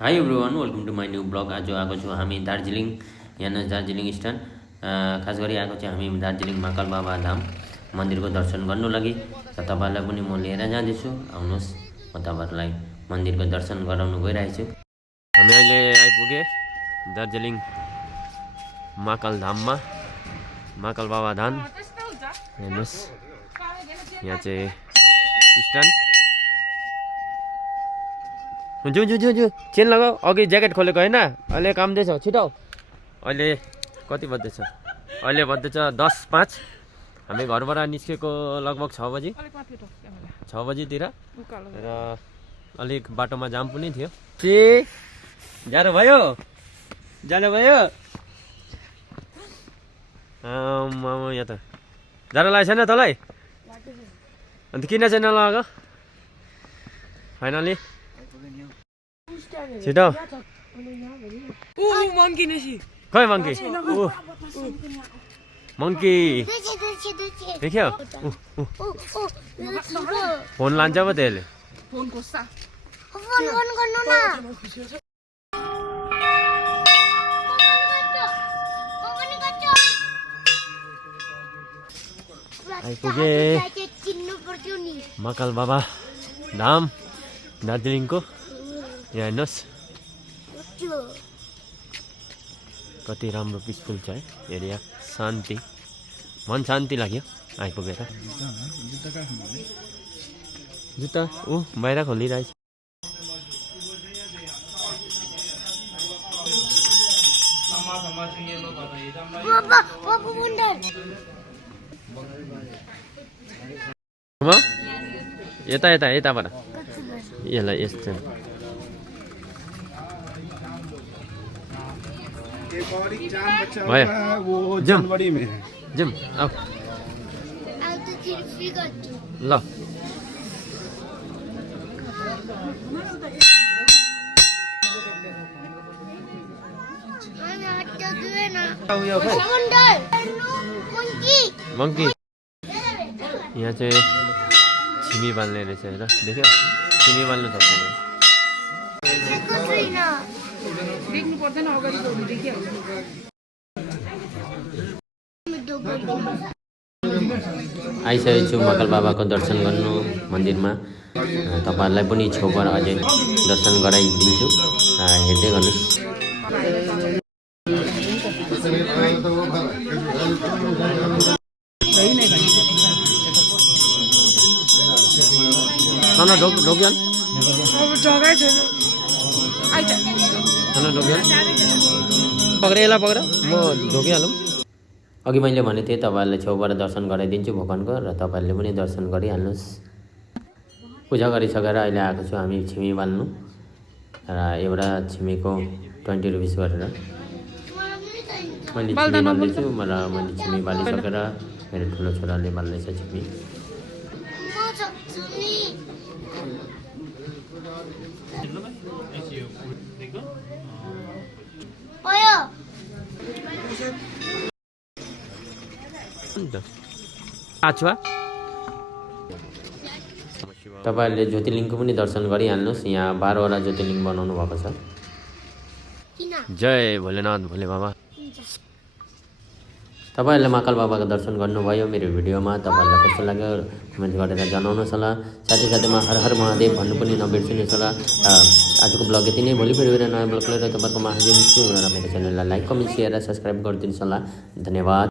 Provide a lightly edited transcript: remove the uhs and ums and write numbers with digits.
High everyone welcome to my new blog. आज आएको छु हामी दार्जिलिङ, यहाँ दार्जिलिङ स्ट्यान्ड। खास गरी आएको चाहिँ हामी दार्जिलिङ महाकाल बाबा धाम मन्दिरको दर्शन गर्नु लागि। र तपाईँहरूलाई पनि म लिएर जाँदैछु, आउनुहोस् म तपाईँहरूलाई मन्दिरको दर्शन गराउनु गइरहेको छु। हामी अहिले आइपुगे दार्जिलिङ महाकाल धाममा, महाकाल बाबा धाम। हेर्नुहोस् यहाँ चाहिँ स्ट्यान्ड। जो जो जो जो चेन लगाऊ, अघि ज्याकेट खोलेको होइन, अहिले कामदैछ, छिटो। अहिले कति बज्दैछ? अहिले बज्दैछ 10:05। हामी घरबाट निस्केको लगभग 6 बजी, 6 बजीतिर। र अलिक बाटोमा जाम पनि थियो। जाडो भयो, जाडो भयो। यहाँ त जाडो लागेको छैन तँलाई? अन्त किन चाहिँ नलगाएको फाइनली? छिटो। खै मङ्की, मङ्की देख्यो? फोन लान्छ पो त्यसले। आइपुगे महाकाल बाबा धाम दार्जिलिङको। यहाँ हेर्नुहोस् कति राम्रो पिसफुल छ है एरिया, शान्ति, मन शान्ति लाग्यो आइपुगेर। जुत्ता बाहिर खोलिरहेछ। यता यता यताबाट यसलाई यस्तो भयो। जाउँ जाउँ आऊ ल। मङ्की यहाँ चाहिँ छिमी बाल्ने रहेछ हेर, देख्यो? छिमी बाल्नु सक्छ। आइसकेको छु महाकाल बाबाको दर्शन गर्नु मन्दिरमा। तपाईँहरूलाई पनि छेउबाट अझै दर्शन गराइदिन्छु, हेर्दै गर्नुहोस्। ढोक्याल पक्रे, यसलाई पक्र, म ढोकिहालौँ। अघि मैले भनेको थिएँ तपाईँहरूलाई छेउबाट दर्शन गराइदिन्छु भगवानको, र तपाईँहरूले पनि दर्शन गरिहाल्नुहोस्। पूजा गरिसकेर अहिले आएको छु हामी छिमी बाल्नु, र एउटा छिमीको 20 रुपिस गरेर मैले छिमी बाल्दैछु। र मैले छिमी बालिसकेर मेरो ठुलो छोराले बाल्दैछ छिमी। तपाईँहरूले ज्योतिर्लिङ्गको पनि दर्शन गरिहाल्नुहोस्। यहाँ 12वटा ज्योतिर्लिङ्ग बनाउनु भएको छ। जय भोलेनाथ भोले बाबा। तपाईँहरूले महाकाल बाबाको दर्शन गर्नुभयो मेरो भिडियोमा। तपाईँहरूलाई कस्तो लाग्यो कमेन्ट गरेर जनाउनुहोस् होला। साथैमा हर हर महादेव भन्नु पनि नबिर्सिनुहोस् होला। आजको ब्लग यति नै। भोलि फेरि नयाँ ब्लग लिएर तपाईँहरूको माझ आउँछु। र मेरो च्यानललाई लाइक, कमेन्ट, सेयर र सब्सक्राइब गरिदिनुहोस् होला। धन्यवाद।